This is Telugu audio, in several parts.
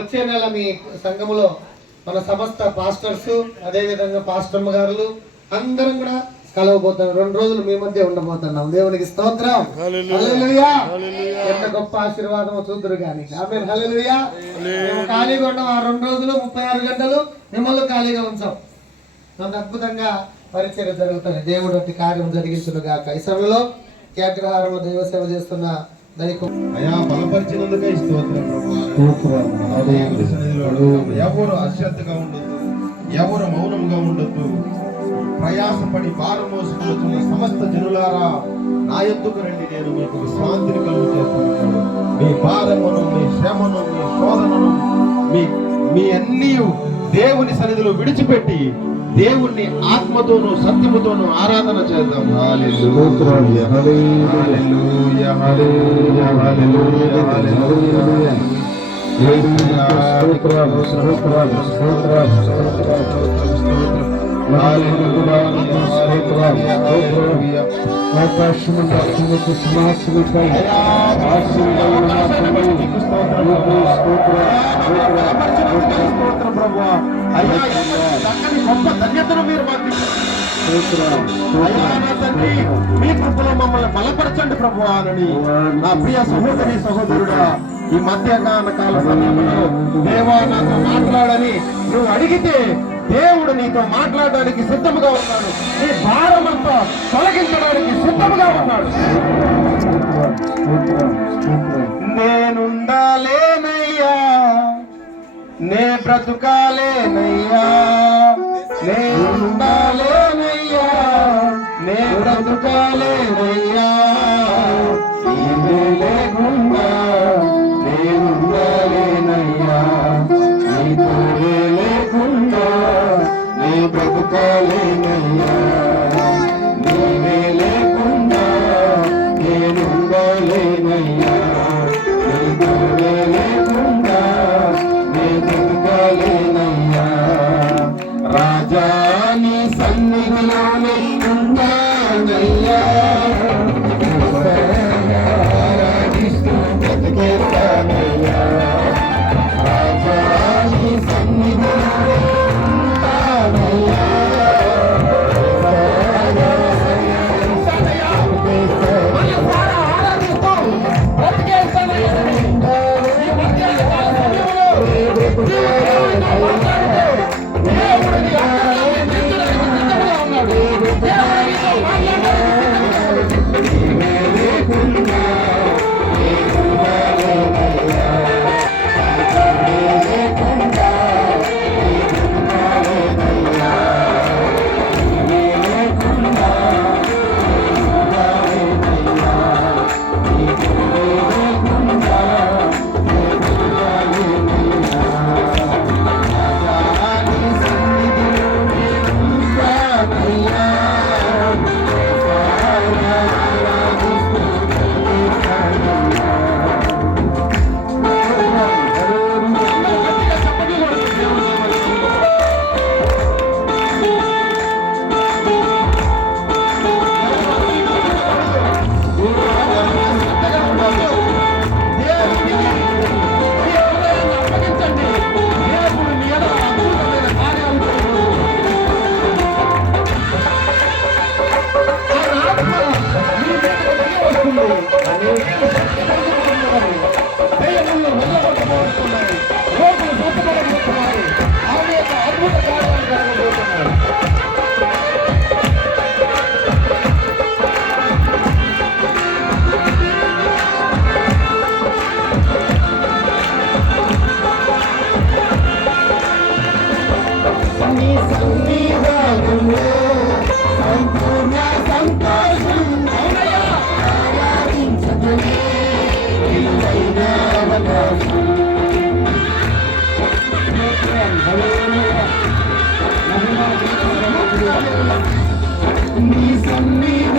వచ్చే నెల మీ సంఘములో మన సమస్త పాస్టర్స్ అదే విధంగా పాస్టర్మ గారులు అందరం కూడా కలవబోతున్నాం. రెండు రోజులు మీ మధ్య ఉండబోతున్నాం. దేవునికి స్తోత్రం. ఎంత గొప్ప ఆశీర్వాదం చూద్దరు కానీ మేము ఖాళీగా ఉన్నాం. ఆ రెండు రోజులు ముప్పై ఆరు గంటలు మిమ్మల్ని ఖాళీగా ఉంచాం. అంత అద్భుతంగా పరిచయం జరుగుతుంది. దేవుడు కార్యం జరిగించును గాక ఈ సమయంలో కేగ్రహారంలో దైవ సేవ చేస్తున్న అయా బలపరిచినందుకై స్తోత్రం ఎవరు అశ్రద్ధగా ఉండొద్దు ఎవరు మౌనంగా ఉండొద్దు ప్రయాసపడి భారం మోసుకుంటున్న సమస్త జనులారా నా ఎద్దుకు రండి నేను మీకు విశ్రాంతిని కలుగు చేస్తున్నాను మీ భారమును మీ శ్రమను మీ శోధనను మీ మీ అన్ని దేవుని సన్నిధిలో విడిచిపెట్టి దేవుణ్ణి ఆత్మతోను సత్యముతోను ఆరాధన చేద్దాం. హల్లెలూయా హల్లెలూయా హల్లెలూయా హల్లెలూయా హల్లెలూయా గొప్ప ధన్యతను మీరు మాకు మీ కృపలో మమ్మల్ని బలపరచండి ప్రభు అని నా ప్రియ సహోదరి సహోదరుడా ఈ మధ్యకాల కాల సమయంలో దేవా నాతో మాట్లాడని నువ్వు అడిగితే దేవుడు నీతో మాట్లాడడానికి సిద్ధముగా ఉన్నాడు. నీ భారమంతా తొలగించడానికి సిద్ధముగా ఉన్నాడు. నేనుండాలేనయ్యా. నే బ్రతుకాలేనయ్యా. నేనుండాలేనయ్యా. నే బ్రతుకాలేనయ్యా. బ్రతుకాలేనయ్యా నీవే నీ సన్నిధానంలో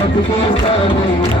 సతికి ఉంటానైనా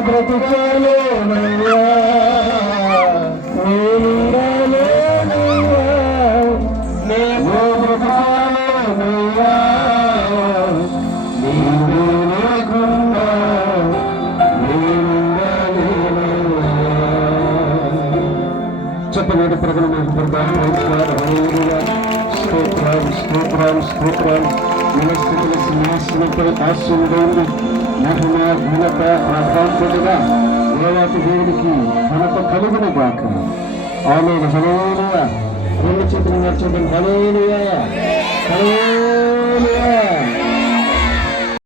బ్రతుకాలోనయ్యా చెప్పలేడు ప్రజలు స్తోత్రం. స్తోత్రం స్తోత్రం నివసితుల సింహాసనంపై ఆశ్రమం మహిమ ఘనత ఆకాంక్షగా దేవాతి దేవుడికి ఘనత కలుగున గాక ఆమె హలేలుయా రెండు చేతులు నచ్చడం హలేలుయా హలేలుయా